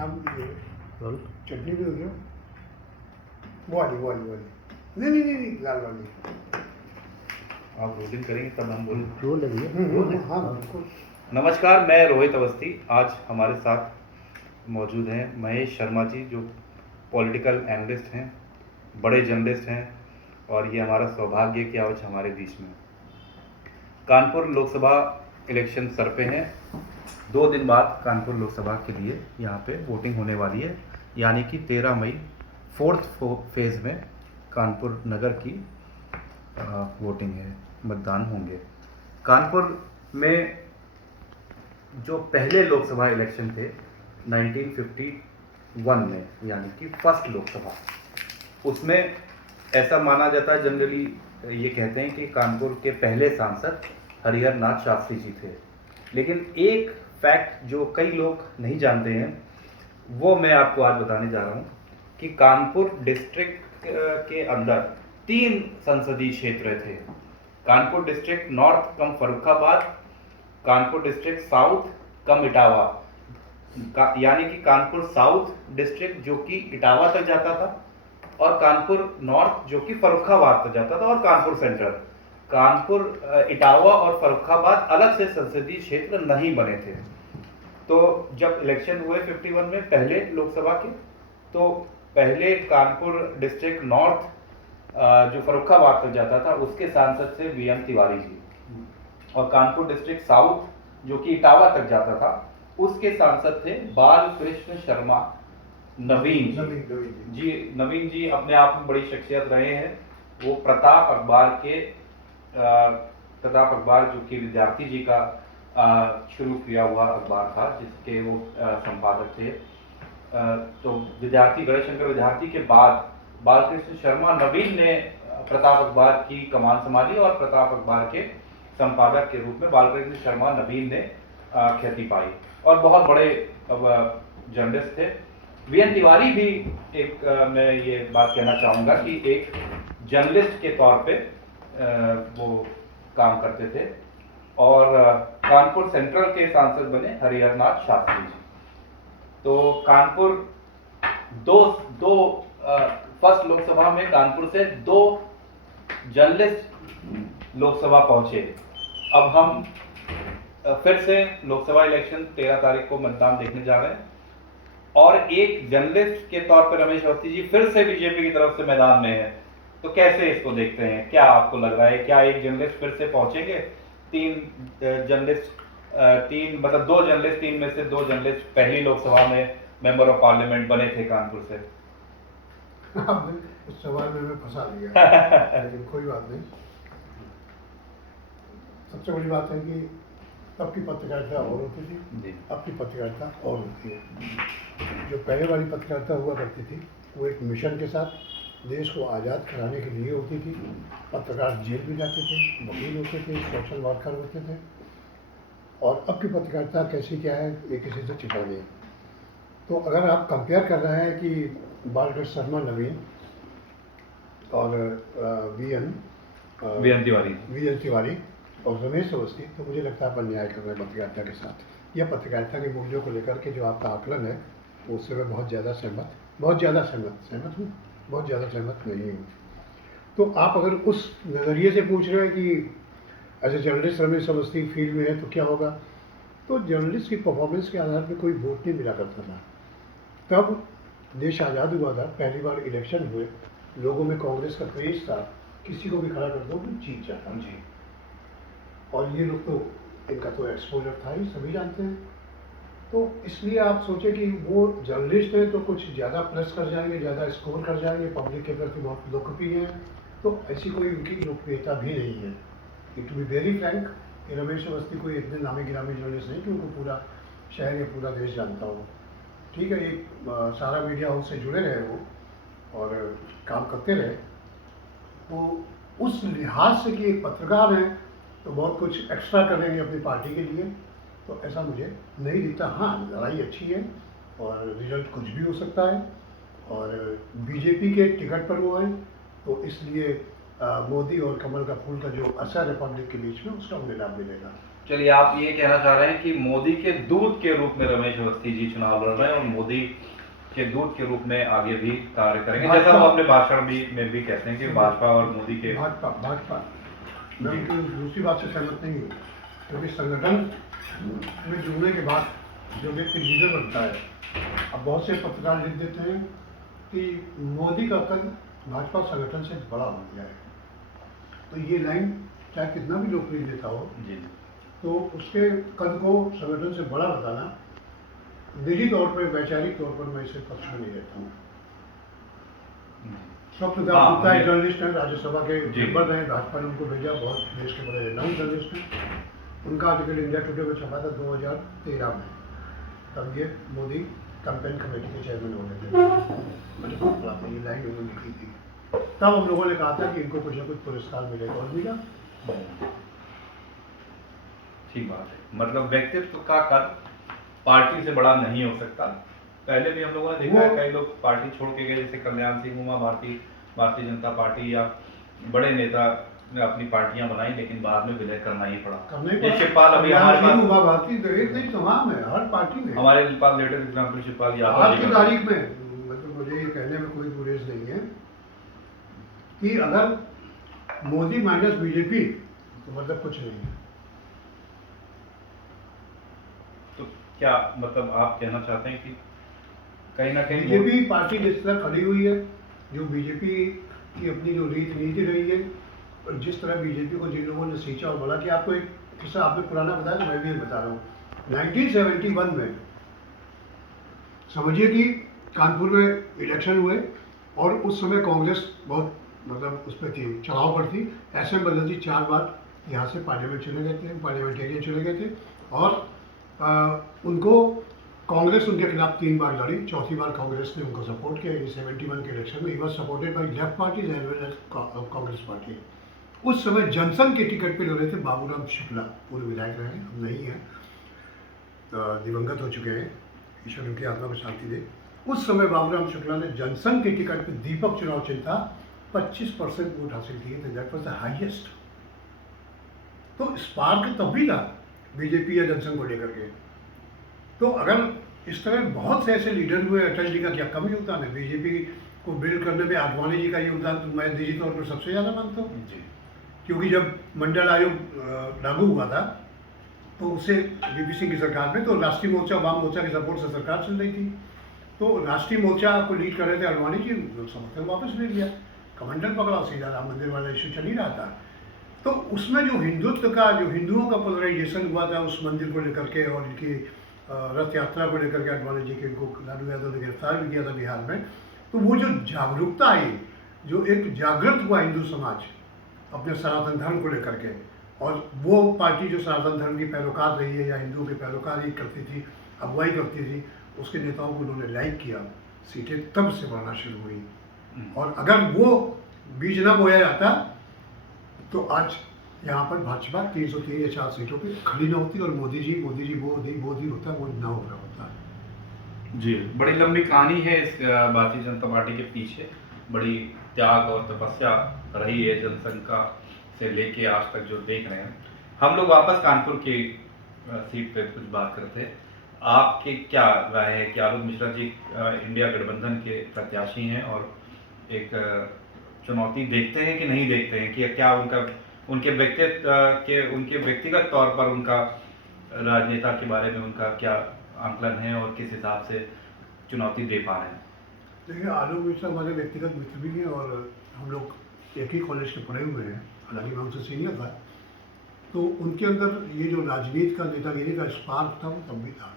शाम की रोल चटनी भी होगी वो वाली नहीं नहीं नहीं नहीं लाल वाली। आप रोलिंग करेंगे तब हम बोलेंगे। रोल है भैया, रोल है। हाँ बिल्कुल। नमस्कार, मैं रोहित अवस्थी। आज हमारे साथ मौजूद हैं महेश शर्मा जी, जो पॉलिटिकल एनालिस्ट हैं, बड़े जर्नलिस्ट हैं, और ये हमारा सौभाग्य कि आज हमारे बीच में। कानपुर लोकसभा इलेक्शन सर पे हैं। 2 दिन बाद कानपुर लोकसभा के लिए यहाँ पे वोटिंग होने वाली है, यानी कि 13 मई 4th फेज़ में कानपुर नगर की वोटिंग है, मतदान होंगे। कानपुर में जो पहले लोकसभा इलेक्शन थे 1951 में, यानी कि फर्स्ट लोकसभा, उसमें ऐसा माना जाता है, जनरली ये कहते हैं कि कानपुर के पहले सांसद हरिहर नाथ शास्त्री जी थे। लेकिन एक फैक्ट जो कई लोग नहीं जानते हैं, वो मैं आपको आज बताने जा रहा हूँ कि कानपुर डिस्ट्रिक्ट के अंदर 3 संसदीय क्षेत्र थे। कानपुर डिस्ट्रिक्ट नॉर्थ कम फर्रुखाबाद, कानपुर डिस्ट्रिक्ट साउथ कम इटावा, यानी कि कानपुर साउथ डिस्ट्रिक्ट जो कि इटावा तक जाता था, और कानपुर नॉर्थ जो कि फर्रुखाबाद तक जाता था, और कानपुर सेंट्रल। कानपुर इटावा और फर्रुखाबाद अलग से संसदीय क्षेत्र नहीं बने थे। तो जब इलेक्शन हुए 51 में पहले लोकसभा के, तो पहले कानपुर डिस्ट्रिक्ट नॉर्थ जो फर्रुखाबाद तक जाता था, उसके सांसद थे वीएन तिवारी जी, और कानपुर डिस्ट्रिक्ट साउथ जो कि इटावा तक जाता था, उसके सांसद थे बालकृष्ण शर्मा नवीन जी। नवीन जी अपने आप में बड़ी शख्सियत रहे हैं। वो प्रताप अखबार जो कि विद्यार्थी जी का शुरू किया हुआ अखबार था, जिसके वो संपादक थे। तो विद्यार्थी गणेशशंकर विद्यार्थी के बाद बालकृष्ण शर्मा नवीन ने प्रताप अखबार की कमान संभाली, और प्रताप अखबार के संपादक के रूप में बालकृष्ण शर्मा नवीन ने ख्याति पाई, और बहुत बड़े जर्नलिस्ट थे। वीएन तिवारी भी एक मैं ये बात कहना चाहूँगा कि एक जर्नलिस्ट के तौर पे वो काम करते थे, और कानपुर सेंट्रल के सांसद बने हरिहर नाथ शास्त्री जी। तो कानपुर फर्स्ट लोकसभा में कानपुर से 2 जर्नलिस्ट लोकसभा पहुंचे। अब हम फिर से लोकसभा इलेक्शन 13 तारीख को मतदान देखने जा रहे हैं, और एक जर्नलिस्ट के तौर पर रमेश अवस्थी जी फिर से बीजेपी की तरफ से मैदान में है। तो कैसे इसको देखते हैं? क्या आपको लग रहा है, क्या एक जर्नलिस्ट फिर से पहुंचेंगे? 2 जर्नलिस्ट, 3 में से 2 जर्नलिस्ट पहली लोकसभा में मेंबर ऑफ पार्लियामेंट बने थे कानपुर से। इस सवाल में मैं फंसा दिया लेकिन कोई बात नहीं। सबसे बड़ी बात है कि तब की पत्रकारिता और होती थी, अब की पत्रकारिता और होती है। जो पहले वाली पत्रकारिता हुआ करती थी, वो एक मिशन के साथ देश को आज़ाद कराने के लिए होती थी। पत्रकार जेल भी जाते थे, वकील होते थे, सोशल वर्कर होते थे। और अब की पत्रकारिता कैसी क्या है, ये किसी से छिपा नहीं। तो अगर आप कंपेयर कर रहे हैं कि बालकृष्ण शर्मा नवीन और वीएन तिवारी और रमेश अवस्थी, तो मुझे लगता है आप अन्याय कर रहे हैं पत्रकारिता के साथ। यह पत्रकारिता के मूल्यों को लेकर के जो आपका आकलन है, उससे मैं बहुत ज़्यादा सहमत नहीं हूँ। तो आप अगर उस नज़रिए से पूछ रहे हैं कि as a journalist Ramesh Awasthi field में है तो क्या होगा, तो जर्नलिस्ट की परफॉर्मेंस के आधार पर कोई वोट नहीं मिला करता था। तब देश आज़ाद हुआ था, पहली बार इलेक्शन हुए, लोगों में कांग्रेस का क्रेज था, किसी को भी खड़ा कर दो वो जीत जाता जी। और ये लोग तो, इनका तो एक्सपोजर था ही, सभी जानते हैं। तो इसलिए आप सोचें कि वो जर्नलिस्ट हैं तो कुछ ज़्यादा प्लस कर जाएंगे, ज़्यादा स्कोर कर जाएंगे, पब्लिक के प्रति बहुत लोकप्रिय हैं, तो ऐसी कोई उनकी लोकप्रियता भी नहीं है। To be very frank, Ramesh Awasthi कोई इतने नामी गिरामी जर्नलिस्ट नहीं कि उनको पूरा शहर या पूरा देश जानता हो। ठीक है, एक सारा मीडिया हाउस से जुड़े रहे वो और काम करते रहे, तो उस लिहाज से कि एक पत्रकार हैं तो बहुत कुछ एक्स्ट्रा करेंगे अपनी पार्टी के लिए, तो ऐसा मुझे नहीं दिखता। हाँ, लड़ाई अच्छी है और रिजल्ट कुछ भी हो सकता है, और बीजेपी के टिकट पर वो हैं, तो इसलिए मोदी और कमल का फूल का जो असर है पब्लिक के बीच में, उसका उन्हें लाभ मिलेगा। चलिए, आप ये कहना चाह रहे हैं कि मोदी के दूत के रूप में रमेश अवस्थी जी चुनाव लड़ रहे हैं और मोदी के दूत के रूप में आगे भी कार्य करेंगे, जैसा वो अपने भाषण में भी कहते हैं कि भाजपा और मोदी के। भाजपा भाजपा मैं उनकी दूसरी बात से सहमत नहीं हूँ, क्योंकि संगठन में जुड़ने के बाद जो व्यक्ति लीडर बनता है, अब बहुत से पत्रकार लिख देते हैं कि मोदी का कद भाजपा संगठन से बड़ा बन गया है। तो ये लाइन चाहे कितना भी लोकप्रिय नेता हो जी, तो उसके कद को संगठन से बड़ा बताना, निजी तौर पर वैचारिक तौर पर मैं इसे पक्ष में नहीं रहता हूँ। स्वप्रताप गुप्ता एक जर्नलिस्ट हैं, राज्यसभा के मेंबर रहे, भाजपा ने उनको भेजा, बहुत देश के बड़े रिनाउंड जर्नलिस्ट हैं। उनका आर्टिकल इंडिया टुडे में छपा था 2013 में, तब ये मोदी कैंपेन कमेटी के चेयरमैन हो गए थे। मैंने बहुत पढ़ा था, ये लाइन उन्होंने लिखी थी। तब हम लोगों ने कहा था कि इनको कुछ ना कुछ पुरस्कार मिलेगा, और मिला। ठीक बात है। मतलब व्यक्तित्व का कद पार्टी से बड़ा नहीं हो सकता। पहले भी हम लोगों ने देखा है कई लोग पार्टी छोड़ के गए, जैसे कल्याण सिंह उमा भारतीय जनता पार्टी या बड़े नेता ने अपनी पार्टियां बनाई, लेकिन बाद में विलय करना ही पड़ा। ये शिवपाल अभी हमारे पास उमा भारती एक नहीं तमाम है, हर पार्टी में हमारे पास लेटेस्ट एग्जाम्पल शिवपाल यादव आज की तारीख में। मतलब मुझे ये कहने में कोई गुरेज नहीं है कि अगर मोदी माइनस बीजेपी तो मतलब कुछ नहीं है। तो क्या मतलब आप कहना चाहते हैं कि कहीं ना कहीं बीजेपी पार्टी जिस तरह खड़ी हुई है, जो बीजेपी की अपनी जो नीति रही है, और जिस तरह बीजेपी को जिन लोगों ने सींचा और बोला, कि आपको एक किस्सा आपने पुराना बताया तो मैं भी बता रहा हूँ। 1971 में समझिए कि कानपुर में इलेक्शन हुए और उस समय कांग्रेस बहुत मतलब उस पर थी, चढ़ाव पर थी। ऐसे बनर्जी 4 बार यहाँ से पार्लियामेंट चले गए थे, पार्लियामेंटेरियन चले गए थे, और उनको कांग्रेस उनके खिलाफ 3 बार लड़ी। चौथी बार कांग्रेस ने उनको सपोर्ट किया। 71 के इलेक्शन में ही was supported by left party as well as Congress party. उस समय जनसंघ के टिकट पे लड़ रहे थे बाबूराम शुक्ला, पूर्व विधायक रहे, अब नहीं है, दिवंगत हो चुके हैं, ईश्वर उनकी आत्मा को शांति दे। उस समय बाबूराम शुक्ला ने जनसंघ के टिकट पे दीपक चुनाव चिन्ह था, 25% वोट हासिल किए थे। That was the highest. तो स्पार्क तब भी था बीजेपी या जनसंघ को लेकर के। तो अगर इस तरह बहुत से ऐसे लीडर हुए, अटल जी का क्या कम योगदान है बीजेपी को बिल्ड करने में? आडवाणी जी का योगदान तो मैं निजी तौर पर सबसे ज़्यादा मानता हूँ, क्योंकि जब मंडल आयोग लागू हुआ था तो उससे वीपी सिंह की सरकार में, तो राष्ट्रीय मोर्चा वाम मोर्चा की सपोर्ट से सरकार चल रही थी। तो राष्ट्रीय मोर्चा को लीड कर रहे थे आडवाणी जी, समर्थन वापस ले लिया, कमंडल पकड़ा, सीधा राम मंदिर वाला इशू चल ही रहा था। तो उसमें जो हिंदुत्व का, जो हिंदुओं का पोलराइजेशन हुआ था उस मंदिर को लेकर के और इनकी रथ यात्रा को लेकर के, आडवाणी जी के, इनको लालू यादव ने गिरफ्तार भी किया था बिहार में। तो वो जो जागरूकता आई, जो एक जागृत हुआ हिंदू समाज अपने सनातन धर्म को लेकर के, और वो पार्टी जो सनातन धर्म की पैरोकार रही है या हिंदुओं की पैरोकारी करती थी, अगुवाई करती थी, उसके नेताओं को उन्होंने लाइक किया, सीटें तब से बढ़ना शुरू हुई। और अगर वो बीज ना बोया जाता तो आज यहाँ पर भाजपा 303 या 4 सीटों पे खड़ी ना होती, और मोदी जी होता, वो ना हो रहा होता। जी, बड़ी लंबी कहानी है इस भारतीय जनता पार्टी के पीछे। बड़ी त्याग और तपस्या रही है जनसंघ का से लेके आज तक जो देख रहे हैं। हम लोग वापस कानपुर की सीट पे कुछ बात करते हैं। आपकी क्या राय है कि आलोक मिश्रा जी इंडिया गठबंधन के प्रत्याशी हैं और एक चुनौती देखते हैं कि नहीं देखते हैं, कि क्या उनके व्यक्तिगत तौर पर उनका राजनेता के बारे में उनका क्या आंकलन है और किस हिसाब से चुनौती दे पा रहे हैं? देखिए, आलोक मिश्रा हमारे व्यक्तिगत मित्र भी हैं और हम लोग एक ही कॉलेज के पढ़े हुए हैं, हालांकि मैं उनसे सीनियर था। तो उनके अंदर ये जो राजनीति का, नेतागिरी का स्पार्क था वो तब भी था।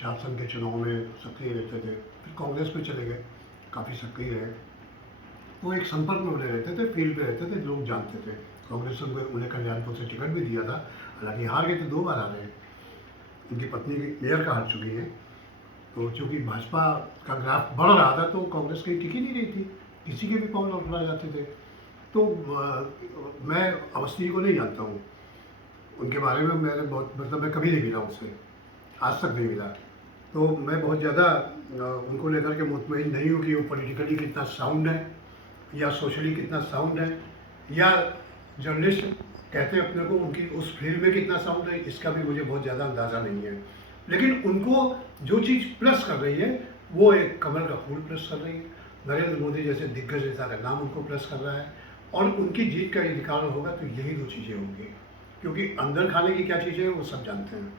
झारखंड के चुनाव में सक्रिय रहते थे, फिर कांग्रेस में चले गए, काफ़ी सक्रिय रहे। वो एक संपर्क में बने रहते थे, फील्ड पे रहते थे, लोग जानते थे। कांग्रेस ने उन्हें कल्याणपुर से टिकट भी दिया था, हालांकि हार गए थे, 2 बार हारे। उनकी पत्नी मेयर का हार चुकी है। तो चूँकि भाजपा का ग्राफ बढ़ रहा था तो कांग्रेस की टिक ही नहीं रही थी, किसी के भी पाँव लौटा जाते थे। तो मैं अवस्थी को नहीं जानता हूँ, उनके बारे में मैंने बहुत मतलब मैं कभी नहीं मिला उससे, आज तक नहीं मिला। तो मैं बहुत ज़्यादा उनको लेकर के मुतमईन नहीं हूँ कि वो पॉलिटिकली कितना साउंड है या सोशली कितना साउंड है या जर्नलिस्ट कहते हैं अपने को, उनकी उस फील्ड में कितना साउंड है इसका भी मुझे बहुत ज़्यादा अंदाज़ा नहीं है, लेकिन उनको जो चीज़ प्लस कर रही है वो एक कमल का फूल प्लस कर रही है, नरेंद्र मोदी जैसे दिग्गज नेता का नाम उनको प्लस कर रहा है, और उनकी जीत का यदि कारण होगा तो यही दो चीज़ें होंगी, क्योंकि अंदर खाने की क्या चीज़ें हैं वो सब जानते हैं।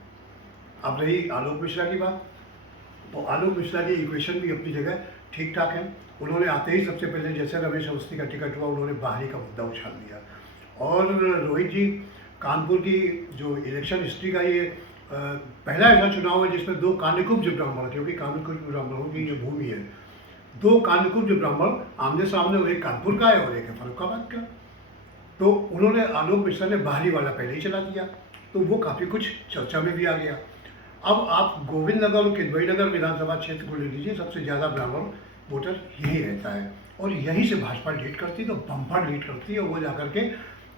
अब रही आलोक मिश्रा की बात, तो आलोक मिश्रा की इक्वेशन भी अपनी जगह ठीक ठाक है। उन्होंने आते ही सबसे पहले जैसे रमेश अवस्थी का टिकट हुआ उन्होंने बाहरी का मुद्दा उछाल दिया, और रोहित जी कानपुर की जो इलेक्शन हिस्ट्री का ये पहला ऐसा चुनाव है जिसमें दो कान्यकुब्ज ब्राह्मण, क्योंकि कान्यकुब्ज ब्राह्मणों की ये भूमि है, दो कान्यकुब्ज ब्राह्मण आमने सामने, एक कानपुर का है और एक है फर्रुखाबाद का। तो उन्होंने आलोक मिश्रा ने बाहरी वाला पहले ही चला दिया, तो वो काफ़ी कुछ चर्चा में भी आ गया। अब आप गोविंद नगर और किदवई नगर विधानसभा क्षेत्र को ले लीजिए, सबसे ज़्यादा ब्राह्मण वोटर यही रहता है, और यहीं से भाजपा लीड करती है, तो बम्पर लीड करती है, वो जाकर के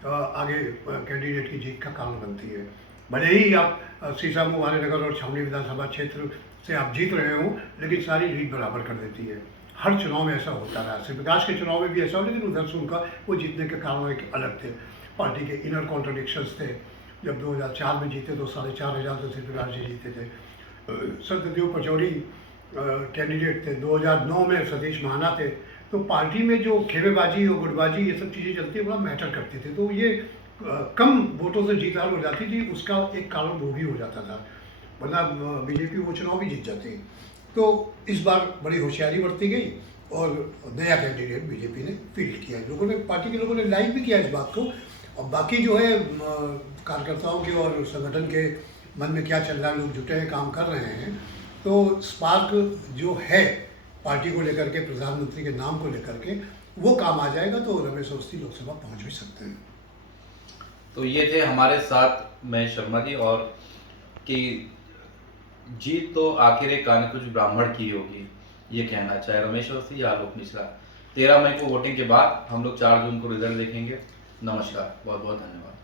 आगे कैंडिडेट की जीत का कारण बनती है। भले ही आप सीसामऊ वालेनगर और छावनी विधानसभा क्षेत्र से आप जीत रहे हो, लेकिन सारी लीड बराबर कर देती है। हर चुनाव में ऐसा होता रहा, सिर्फ विकास के चुनाव में भी ऐसा हो, लेकिन उधर से उनका वो जीतने के कारण एक अलग थे, पार्टी के इनर कॉन्ट्रडिक्शंस थे। जब 2004 में जीते तो 4,500 से सिर्फ विकास जी जीते थे। सत्यदेव पचौरी कैंडिडेट थे, 2009 में सतीश महाना थे। तो पार्टी में जो खेमेबाजी और गुटबाजी ये सब चीज़ें चलती है, बड़ा मैटर करती थी, तो ये कम वोटों से जीत हार हो जाती थी, उसका एक कारण वो भी हो जाता था, वरना बीजेपी वो चुनाव भी जीत जाती। तो इस बार बड़ी होशियारी बरती गई और नया कैंडिडेट बीजेपी ने फील्ड किया, लोगों ने, पार्टी के लोगों ने लाइक भी किया इस बात को। और बाकी जो है कार्यकर्ताओं के और संगठन के मन में क्या चल रहा है, लोग जुटे हैं, काम कर रहे हैं, तो स्पार्क जो है पार्टी को लेकर के, प्रधानमंत्री के नाम को लेकर के, वो काम आ जाएगा, तो रमेश अवस्थी लोकसभा पहुंच भी सकते हैं। तो ये थे हमारे साथ महेश शर्मा जी, और कि जीत तो आखिर एक कान्यकुब्ज ब्राह्मण की होगी, ये कहना चाहे रमेश अवस्थी या आलोक मिश्रा। 13 मई को वोटिंग के बाद हम लोग 4 जून को रिजल्ट देखेंगे। नमस्कार, बहुत बहुत धन्यवाद।